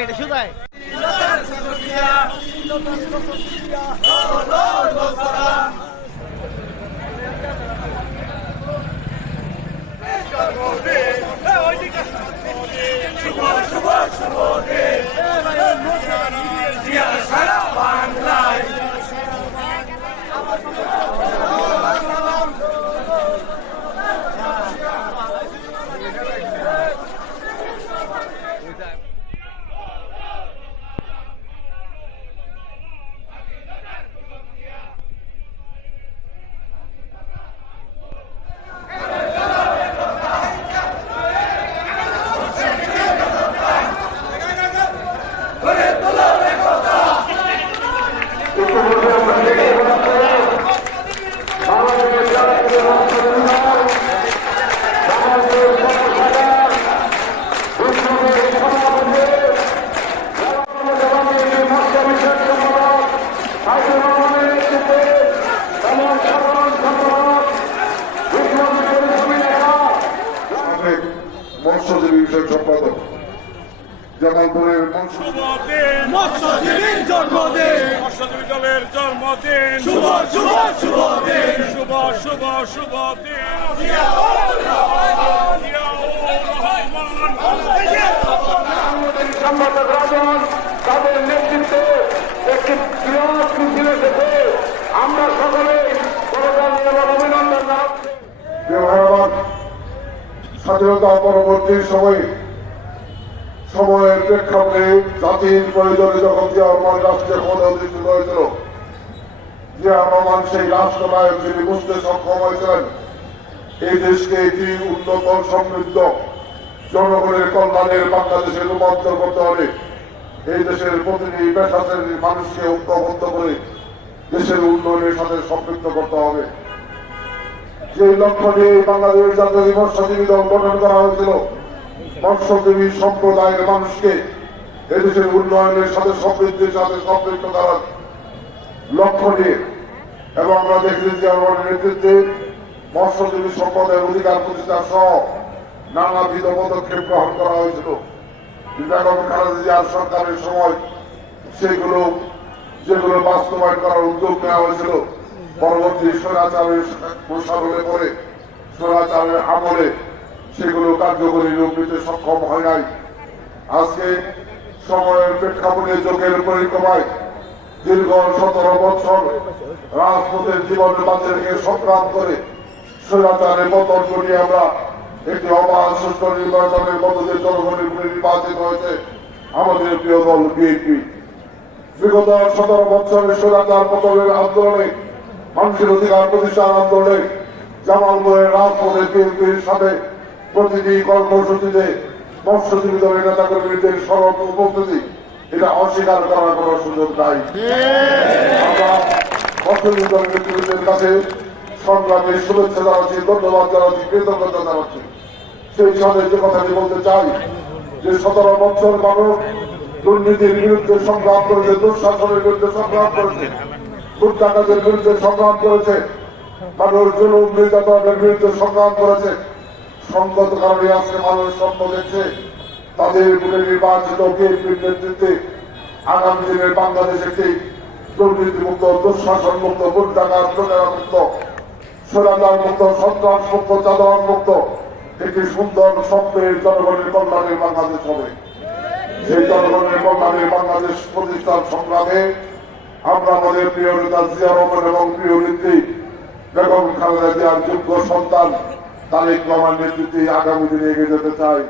এটা শুধাই সারা বাংলায় মৎস্যজীবী বিষয়ক সম্পাদক জামালপুরের মৎস্যজীবীর জন্মদিন, মৎস্যজীবী দলের জন্মদিন, শুভ শুভ শুভ দিন, শুভ শুভ শুভ দিন। সম্পাদক রাজন তাদের নেতৃত্বে একটি বৃহৎ মিছিল এসেছে। আমরা সকলে অভিনন্দন জানাচ্ছি। স্বাধীনতা পরবর্তী সময়ের প্রেক্ষাপটে জাতির প্রয়োজনে যখন জিয়া রহমান রাষ্ট্রের ক্ষমতা অধিষ্ঠিত হয়েছিল, জিয়া রহমান সেই রাষ্ট্রনায়ক যিনি বুঝতে সক্ষম হয়েছিলেন এই দেশকে একটি উন্নত সমৃদ্ধ জনগণের কল্যাণের বাংলাদেশে রূপান্তর করতে হবে। এই দেশের প্রতিটি পেশা শ্রেণীর মানুষকে ঐক্যবদ্ধ করে দেশের উন্নয়নের সাথে সম্পৃক্ত করতে হবে। যে লক্ষ্য নিয়ে বাংলাদেশ জাতীয় মৎস্যজীবী দল গঠন করা হয়েছিল, মৎস্যজীবী সম্প্রদায়ের মানুষকে এদেশের উন্নয়নের সাথে সমৃদ্ধির সাথে সম্পৃক্ত করার লক্ষ্য নিয়ে, এবং আমরা দেখেছি যে আমার নেতৃত্বে মৎস্যজীবী সম্প্রদায়ের অধিকার প্রতিষ্ঠা সহ নানাবিধ পদক্ষেপ গ্রহণ করা হয়েছিল। বেগম খালেদা জিয়ার সরকারের সময় যেগুলো বাস্তবায়ন করার উদ্যোগ নেওয়া হয়েছিল, পরবর্তী স্বৈরাচারের প্রসারণে পরে স্বৈরাচারের আমলে সেগুলো কার্যকরী রূপ নিতে সক্ষম হয় নাই। আজকে সময়ের প্রেক্ষাপটে যোগের পরিক্রমায় দীর্ঘ 17 বছর রাজপথের জীবনের বাঁচে রেখে সংগ্রাম করে স্বৈরাচারের পতন ঘটিয়ে আমরা একটি অবাধ সুষ্ঠু নির্বাচনের মধ্যে জনগণের নির্বাচিত হয়েছে আমাদের প্রিয় দল বিএনপি। বিগত 17 বছরের স্বৈরাচার পতনের আন্দোলনে, মানুষের অধিকার প্রতিষ্ঠার আন্দোলনে জামালপুরের রাজপথের বিএনপির সাথে প্রতিটি কর্মসূচিতে মৎস্যজীবী দলের নেতা কর্মীদের সড়ক উপস্থিতি, এটা অস্বীকার করার কোন সুযোগ নাই। আমরা মৎস্যজীবী দলের নেতৃত্বের কাছে সংগ্রামের শুভেচ্ছা জানাচ্ছি, ধন্যবাদ জানাচ্ছি, কৃতজ্ঞতা জানাচ্ছি। সেই সাথে যে কথাটি বলতে চাই যে 17 বছর মানুষ দুর্নীতির বিরুদ্ধে সংগ্রাম করেছে, দুঃশাসনের বিরুদ্ধে সংগ্রাম করেছে, খুন ডাকাতের বিরুদ্ধে সংগ্রাম করেছে, মানুষ জুলুম নির্যাতনের বিরুদ্ধে সংগ্রাম করেছে। সংগত কারণে আজকে মানুষ স্বপ্ন দেখছে তাদের নির্বাচিত বিএনপির নেতৃত্বে আগামী দিনের বাংলাদেশ একটি দুর্নীতি মুক্ত, দুঃশাসন মুক্ত, খুন ডাকাত মুক্ত, স্বৈরাচার মুক্ত, সন্ত্রাস মুক্ত, চাঁদাবাজ মুক্ত একটি সুন্দর স্বপ্নের জনগণের কল্যাণের বাংলাদেশ হবে। সেই জনগণের কল্যাণের বাংলাদেশ প্রতিষ্ঠার সংগ্রামে আমরা আমাদের প্রিয় নেতা জিয়া রহমান এবং প্রিয় নেত্রী বেগম খালেদা জিয়ার যোগ্য সন্তান তারেক রহমান নেতৃত্বে আগামী দিনে এগিয়ে যেতে চাই।